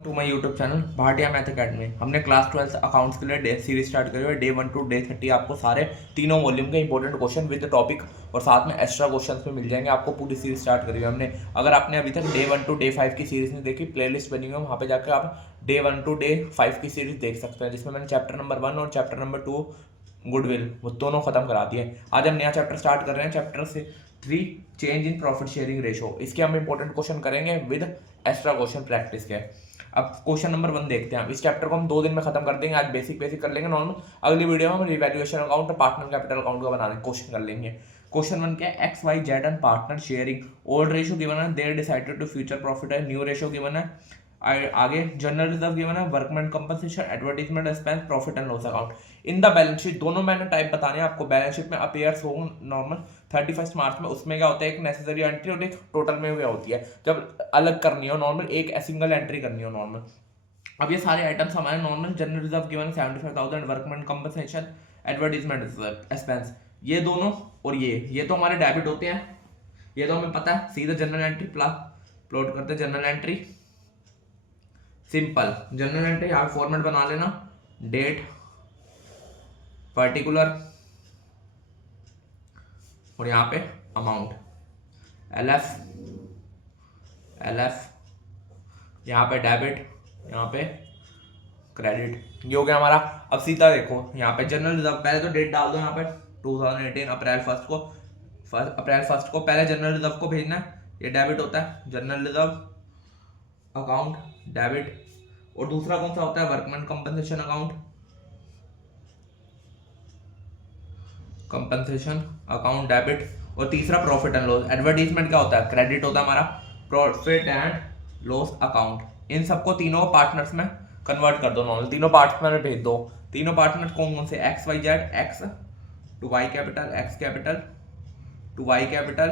To my YouTube channel Bhatia math academy. हमने class 12 accounts के लिए डे सीरीज स्टार्ट करी है। डे 1 टू डे 30 आपको सारे तीनों वॉल्यूम के इंपॉर्टेंट क्वेश्चन विद टॉपिक और साथ में एक्स्ट्रा क्वेश्चंस भी मिल जाएंगे। आपको पूरी सीरीज स्टार्ट करी है हमने। अगर आपने अभी तक डे 1 टू डे 5 की सीरीज नहीं देखी, प्लेलिस्ट बनी हुई है, वहाँ पे जाकर आप डे 1 टू डे 5 की सीरीज देख सकते हैं, जिसमें मैंने चैप्टर नंबर 1 और चैप्टर नंबर 2 गुडविल वो दोनों खत्म करा दिए। आज हम नया चैप्टर स्टार्ट कर रहे हैं, चैप्टर से 3 change in profit sharing ratio. इसके हम इंपॉर्टेंट क्वेश्चन करेंगे विद एक्स्ट्रा क्वेश्चन प्रैक्टिस के। अब क्वेश्चन नंबर 1 देखते हैं। इस चैप्टर को हम 2 दिन में खत्म कर देंगे। आज बेसिक कर लेंगे नॉर्मल, अगली वीडियो में हम रिवैल्यूएशन अकाउंट और पार्टनर कैपिटल अकाउंट का बनाने क्वेश्चन कर लेंगे। क्वेश्चन 1 क्या है, X Y Z and partner sharing old ratio given है, there decided to future profit है, न्यू रेशियो गिवन है, आगे जनरल रिजर्व गिवन है, workman compensation, advertisement expense, profit and loss account. In the balance sheet दोनों मैंने type बताने हैं आपको। बैलेंस शीट में अपीयर्स हो नॉर्मल 31 मार्च में, उसमें क्या होता है, एक नेसेसरी एंट्री और एक टोटल में क्या होती है। जब अलग करनी हो नॉर्मल, एक सिंगल एंट्री करनी हो नॉर्मल। अब ये सारे आइटम्स हमारे normal general reserve given 75,000, workman compensation, advertisement expense, ये दोनों और ये तो हमारे डेबिट होते हैं। ये तो हमें पता है। सीधा जनरल एंट्री प्लॉट करते हैं। General entry simple general entry, यहाँ फॉर्मेट बना लेना, डेट, पर्टिकुलर और यहाँ पे अमाउंट, एलएफ, यहाँ पे डेबिट, यहाँ पे क्रेडिट। ये हो गया हमारा। अब सीधा देखो यहाँ पे जनरल रिजर्व, पहले तो डेट डाल दो यहाँ पे 2018 अप्रैल फर्स्ट को पहले जनरल रिजर्व को भेजना है। ये डेबिट होता है, जनरल रिजर्व अकाउंट डेबिट। और दूसरा कौन सा होता है, वर्कमैन कंपनसेशन अकाउंट डेबिट। और तीसरा प्रॉफिट एंड लॉस। एडवर्टाइजमेंट क्या होता है, क्रेडिट होता है हमारा। Profit and loss account. इन सबको तीनों पार्टनर्स में कन्वर्ट कर दो नॉर्मल, तीनों पार्टनर में भेज दो। तीनों पार्टनर कौन कौन से, X Y Z, X to Y capital, X capital to Y capital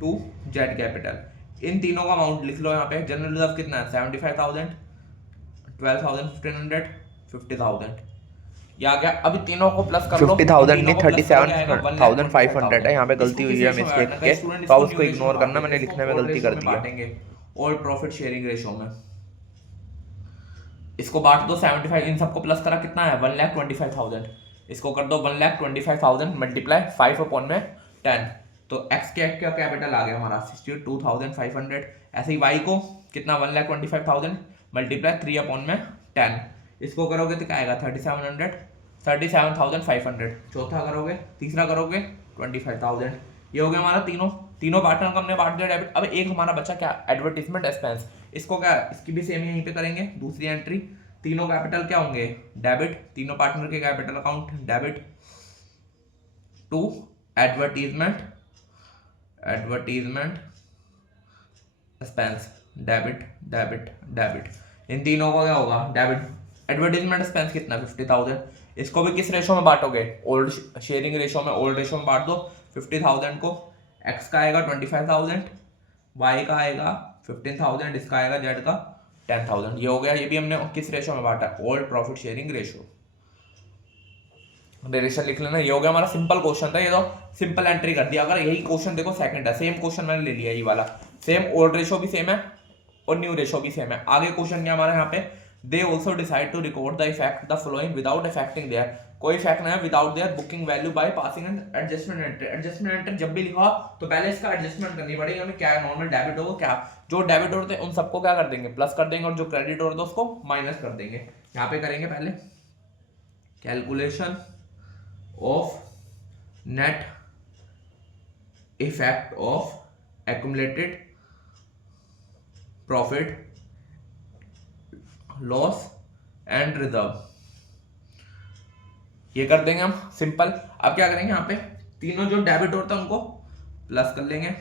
to Z capital. इन तीनों का अमाउंट लिख लो यहाँ पे। जनरल रिजर्व कितना है, 75,000, 12,1500, 50,000। ये आ गया। अभी तीनों को प्लस कर लो। 50,000 नहीं 37,500 है। यहाँ पे गलती हुई है मिस्टेक के, तो आप उसको इग्नोर करना, मैंने लिखने में गलती कर दी है। बांटेंगे और प्रॉफिट शेयरिंग रेशो में इसको बांट दो 75। इन सबको प्लस करा कितना है, 1,25,000। इसको कर दो 1,25,000 मल्टीप्लाई 5 अपॉन में 10, तो एक्स के क्या कैपिटल आ गया हमारा 62,500। ऐसे ही वाई को कितना, 1,25,000 मल्टीप्लाई 3 अपॉन में 10। इसको करोगे तो क्या आएगा 37,500। चौथा करोगे, तीसरा करोगे 25,000। ये हो गया हमारा तीनों पार्टनर को हमने बांट दिया डेबिट। अब एक हमारा बचा क्या, एडवर्टीजमेंट एक्सपेंस। इसको क्या, इसकी भी सेम यहीं पे करेंगे, दूसरी एंट्री। तीनों कैपिटल क्या होंगे, डेबिट, तीनों पार्टनर के capital account debit to advertisement expense, debit. इन तीनों का क्या होगा, डेबिट। एडवर्टीजमेंट एक्सपेंस कितना, 50,000। इसको भी किस रेशो में बांटोगे, ओल्ड शेयरिंग रेशो में। ओल्ड रेशो में बांट दो 50,000 को। एक्स का आएगा 25,000, वाई का आएगा 15,000, इसका आएगा जेड का 10,000। ये हो गया। ये भी हमने किस रेशो में बांटा, old profit sharing ratio. Derivation लिख लेना। ये हो गया हमारा सिंपल क्वेश्चन था। ये तो सिंपल एंट्री कर दिया। अगर यही क्वेश्चन देखो सेकंड है, सेम क्वेश्चन मैंने ले लिया, ये वाला सेम, ओल्ड रेशो भी सेम है और न्यू रेशो भी सेम है। आगे क्वेश्चन क्या हमारा यहाँ पे, they also decide to record the effect the following without affecting their, कोई इफेक्ट नहीं है, without their booking value by passing and adjustment entry. Adjustment entry जब भी लिखा तो पहले इसका एडजस्टमेंट करनी पड़ेगी हमें। क्या नॉर्मल डेबिट होगा, क्या जो डेबिट होते हैं उन सबको क्या कर देंगे, प्लस कर देंगे, और जो क्रेडिट होते हैं उसको माइनस कर देंगे। यहाँ पे करेंगे पहले calculation of net effect of accumulated profit loss and reserve, ये कर देंगे हम सिंपल। अब क्या करेंगे, यहाँ पे तीनों जो डेबिट होता है उनको प्लस कर लेंगे।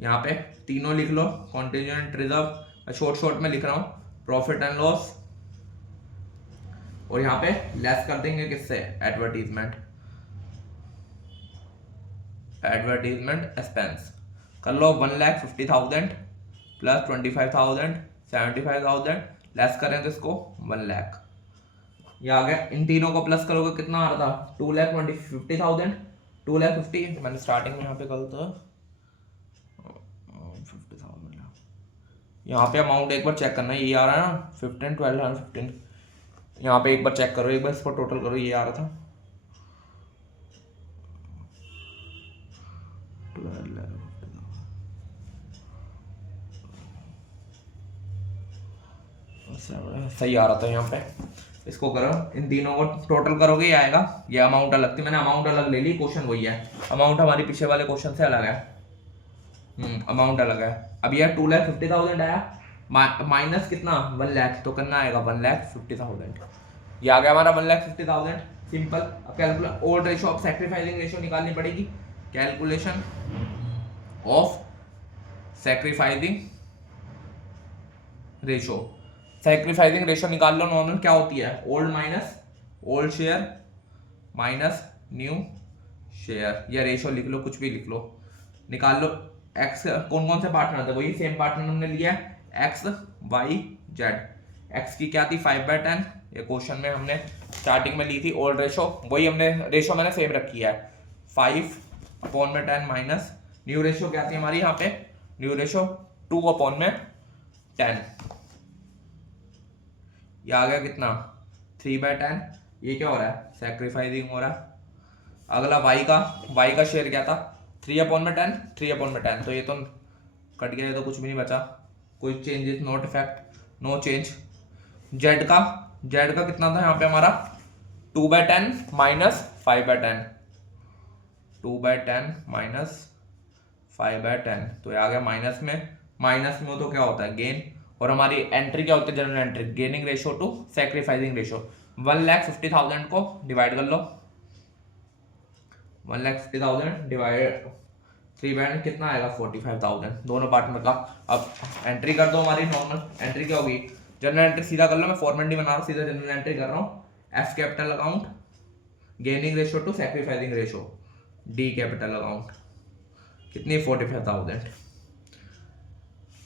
यहाँ पे तीनों लिख लो, कॉन्टिजेंट रिजर्व शॉर्ट में लिख रहा हूं, प्रॉफिट एंड लॉस, और यहाँ पे लेस कर देंगे किससे, एडवर्टीजमेंट एक्सपेंस। कर लो 1,50,000 प्लस 25,000, 75,000, लेस करें तो इसको 1 लाख। ये आ गया। इन तीनों को प्लस करोगे कितना आ रहा था, 2,50,000, 2,50,000 मैंने स्टार्टिंग में यहाँ पे कल था 50,000, यहाँ पे अमाउंट एक बार चेक करना है, ये आ रहा है ना 15, 12, 15। यहाँ पे एक बार चेक करो, एक बार इसको टोटल करो, ये आ रहा था 12, सही आ रहा था यहाँ पे। इसको करो, इन तीनों को टोटल करोगे ये आएगा, ये अमाउंट अलग थी, मैंने अमाउंट अलग ले ली, क्वेश्चन वही है, अमाउंट हमारी पीछे वाले क्वेश्चन से अलग है। अमाउंट अलग है। अब ये 2,50,000 आया, माइनस कितना 1 लाख, तो करना आएगा 1,50,000। ये आ गया हमारा 1,50,000, सिंपल। अब calculate old ratio of sacrificing ratio निकालनी पड़ेगी। Calculation of sacrificing ratio, sacrificing ratio निकाल लो। नॉर्मल क्या होती है, old minus old share minus new share, या रेशो लिख लो, कुछ भी लिख लो, निकाल लो। एक्स कौन कौन से पार्टनर थे, वही सेम पार्टनर हमने लिया है, एक्स वाई जेड। एक्स की क्या थी 5/10, ये क्वेश्चन में हमने स्टार्टिंग में ली थी। ओल्ड रेशो वही हमने, रेशो मैंने सेम रखी है 5/10 माइनस न्यू रेशो क्या थी हमारी यहाँ पे, न्यू रेशो 2/10। ये आ गया कितना 3/10। ये क्या हो रहा है, सैक्रिफाइसिंग हो रहा है। अगला वाई का शेयर क्या था 3/10, 3/10, तो ये तो कट गया, ये तो कुछ भी नहीं बचा, कोई changes not effect, no change. Z का कितना था यहाँ पे हमारा 2/10 माइनस 5/10, 2/10 माइनस 5/10, तो ये आ गया माइनस में हो तो क्या होता है गेन। और हमारी एंट्री क्या होती है, general entry, gaining ratio two sacrificing ratio. 1,50,000 को डिवाइड कर लो, 1,50,000 डिवाइड 3/10 कितना आएगा 45,000, दोनों पार्टनर का। अब एंट्री कर दो, हमारी नॉर्मल एंट्री क्या होगी, जनरल एंट्री सीधा कर लो, मैं फॉर्मेट नहीं बना रहा हूँ, सीधा जनरल एंट्री कर रहा हूँ। F capital account gaining ratio two sacrificing ratio, D capital account कितनी 45,000।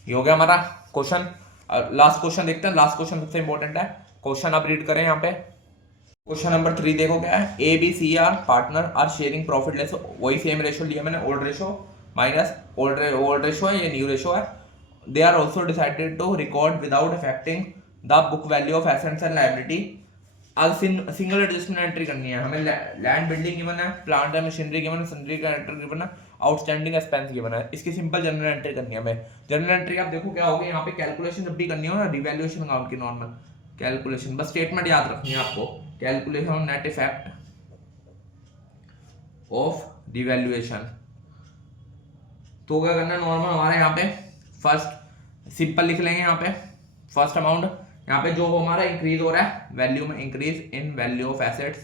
ये हो गया हमारा क्वेश्चन। लास्ट क्वेश्चन देखते हैं, लास्ट क्वेश्चन सबसे इंपॉर्टेंट है। क्वेश्चन आप रीड करें यहाँ पे, क्वेश्चन नंबर 3 देखो क्या है, A B C are partner are sharing profit less, वही सेम रेशो लिया मैंने, old ratio minus old ratio है, ये न्यू रेशो है। They are also decided to record without affecting the book value of assets and liability. आज single adjustment entry करनी है हमें, लैंड बिल्डिंग गिवन है, प्लांट एंड मशीनरी गिवन है, sundry character given है, आउटस्टैंडिंग एक्सपेंस गिवन है। इसकी simple general entry करनी है हमें। जनरल एंट्री आप देखो क्या होगी, यहाँ पे कैलकुलेशन जब भी करनी हो ना, रिवैल्यूएशन अकाउंट की नॉर्मल कैलकुलेशन, बस स्टेटमेंट याद रखनी है आपको, calculation net effect of revaluation. तो क्या करना है नॉर्मल हमारे यहाँ पे, फर्स्ट सिंपल लिख लेंगे यहाँ पे, फर्स्ट अमाउंट यहाँ पे जो हमारा इंक्रीज हो रहा है वैल्यू में, increase in value of assets.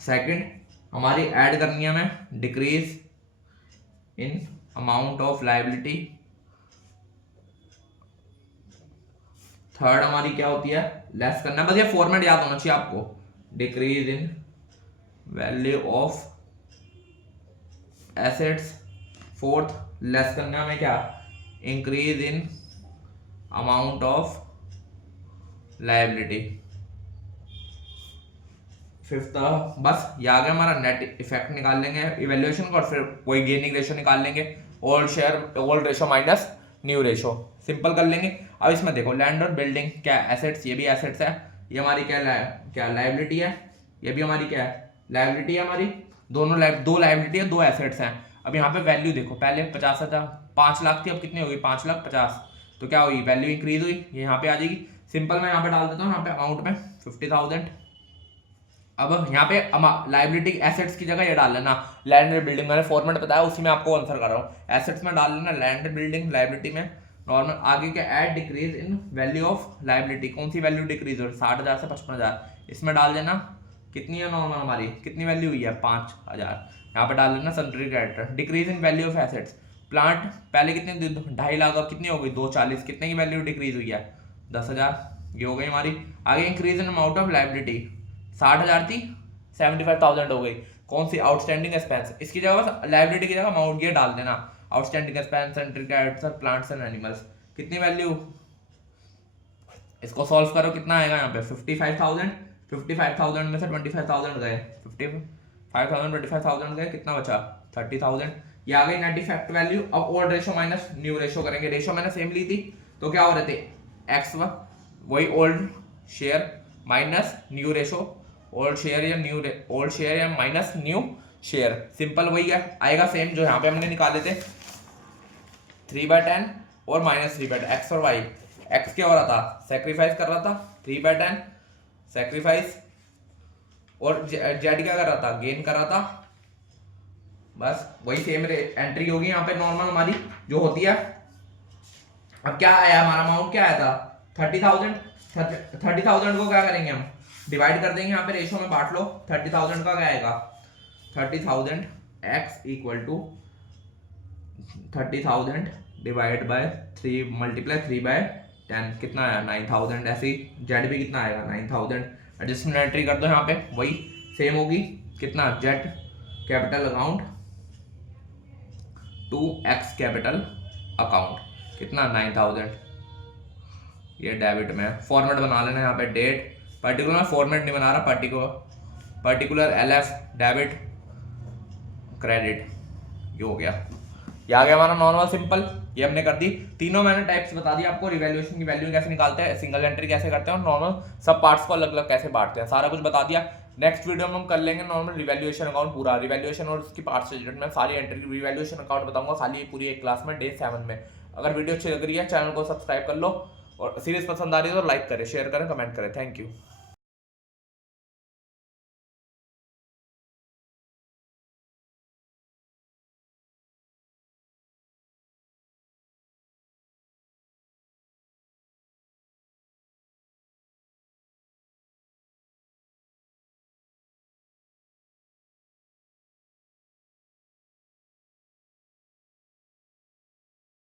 Second हमारी ऐड करनी है हमें, decrease in amount of liability. Third हमारी क्या होती है, लेस करना है, बस ये फॉर्मेट याद होना चाहिए आपको, decrease in value of assets. Fourth less करना है हमें क्या, increase in amount of liability. Fifth बस ये आ गया हमारा, नेट इफेक्ट निकाल लेंगे इवैल्यूएशन का, और फिर वही गेनिंग रेशो निकाल लेंगे, old ratio minus new ratio, simple कर लेंगे। अब इसमें देखो लैंड और बिल्डिंग क्या एसेट्स, ये भी एसेट्स है, ये हमारी क्या लायबिलिटी है, ये भी हमारी क्या है लायबिलिटी है हमारी, दोनों दो लायबिलिटी है, दो एसेट्स हैं। अब यहाँ पे वैल्यू देखो, पहले 50,000 5 लाख थी, अब कितनी होगी 5,50,000, तो क्या हुई वैल्यू इंक्रीज हुई, ये यहाँ पे आ जाएगी। सिंपल मैं यहाँ पे डाल देता हूँ, यहाँ पे अमाउंट में 50,000। अब यहाँ पे लायबिलिटी एसेट्स की जगह ये डाल लेना लैंड एंड बिल्डिंग, मैंने फॉर्मेट बताया उसी में आपको आंसर कर रहा हूँ, एसेट्स में डाल लेना लैंड एंड बिल्डिंग, लायबिलिटी में नॉर्मल। आगे क्या add decrease in value of liability, कौन सी वैल्यू डिक्रीज हो 60,000 से 55,000, इसमें डाल देना कितनी है नॉर्मल हमारी, कितनी वैल्यू हुई है 5,000, यहाँ पे डाल देना sundry creditor. Decrease in value of assets, plant पहले कितने 2.5 लाख, अब कितनी हो गई 240, कितने की वैल्यू डिक्रीज हुई है 10,000, ये हो गई हमारी। आगे increase in amount of liability, 60,000 थी 75,000 हो गई, कौन सी आउटस्टैंडिंग एक्सपेंस, इसकी जगह बस लायबिलिटी की जगह अमाउंट ये डाल देना, outstanding expense sundry creditor plants and animals, कितनी वैल्यू, इसको सॉल्व करो कितना आएगा यहाँ पे 55,000, 55,000 में से 25,000 गए, 55,000 25,000 गए, कितना बचा 30,000, ये आ गई नेट इफेक्ट वैल्यू। अब old ratio minus new ratio करेंगे, रेशो मैंने सेम ली थी तो क्या हो रहे थे एक्स वही old share minus new ratio, old share या माइनस न्यू शेयर, सिंपल वही है आएगा सेम जो यहाँ पे हमने निकाले थे 3/10 और -3/10 एक्स और वाई। एक्स क्या हो रहा था सेक्रीफाइस कर रहा था 3/10 सेक्रीफाइस, और जेड क्या कर रहा था गेन कर रहा था, बस वही सेम एंट्री होगी यहाँ पे नॉर्मल हमारी जो होती है। अब क्या आया हमारा अमाउंट क्या आया था 30,000। 30,000 को क्या करेंगे हम डिवाइड कर देंगे, यहाँ पे रेशो में बांट लो। 30,000 का क्या आएगा 30,000 x equal to 30,000 divide by 3 multiply 3/10 कितना आया 9,000। ऐसे ही जेड भी कितना आएगा 9,000। एडजस्टमेंट एंट्री कर दो यहाँ पे वही सेम होगी कितना Z capital account to X capital account कितना 9,000। ये डेबिट में फॉर्मेट बना लेना यहाँ पे डेट पर्टिकुलर फॉर्मेट नहीं बना रहा, पर्टिकुलर LF डेबिट क्रेडिट ये हो गया। ये आ गया हमारा नॉर्मल सिंपल, ये हमने कर दी। तीनों मैंने टाइप्स बता दी आपको, रिवैल्यूएशन की वैल्यू कैसे निकालते हैं, सिंगल एंट्री कैसे करते हैं और नॉर्मल सब पार्ट्स को अलग अलग कैसे बांटते हैं, सारा कुछ बता दिया। नेक्स्ट वीडियो में हम कर लेंगे नॉर्मल रिवैल्यूएशन अकाउंट पूरा, रिवैल्यूएशन और उसकी पार्ट्स से रिलेटेड मैं सारी एंट्री रिवैल्यूएशन अकाउंट बताऊंगा खाली पूरी एक क्लास में डे 7 में। अगर वीडियो अच्छी लग रही है चैनल को सब्सक्राइब कर लो और सीरीज पसंद आ रही है तो लाइक करें, शेयर करें, कमेंट करें। Thank you.